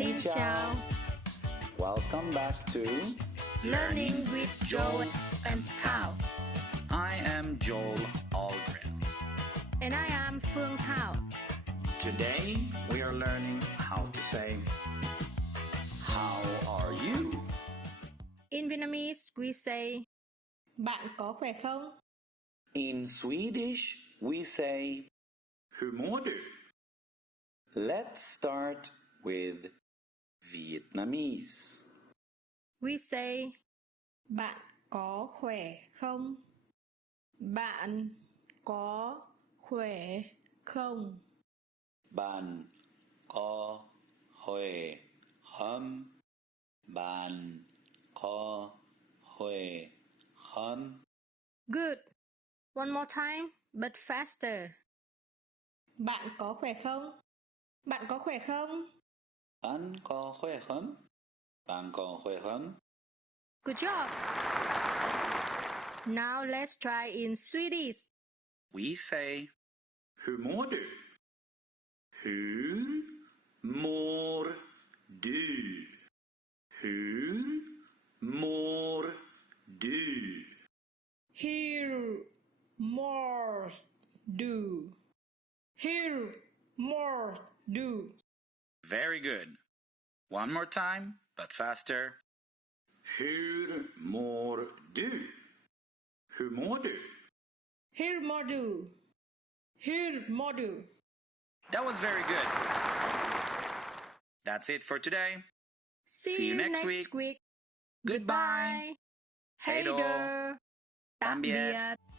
Xin chào. Welcome back to Learning with Joel and Thảo. I am Joel Aldrin. And I am Phương Thảo. Today we are learning how to say How are you? In Vietnamese, we say Bạn có khỏe không? In Swedish we say Hur mår du? Let's start with Vietnamese. We say Bạn có khỏe không? Bạn có khỏe không? Bạn có khỏe không? Bạn có khỏe không? Good. One more time, but faster. Bạn có khỏe không? Bạn có khỏe không? Bạn có khỏe không? Bạn có khỏe không? Good job. Now let's try in Swedish. We say Hur mår du? Hur mår du? Hur mår du? Here more do. Here more do. Very good. One more time, but faster. Hur mår du? Hur mår du? Here more do. Here more do. That was very good. That's it for today. See you next week. Goodbye. Hej då. Tạm biệt. Tạm biệt.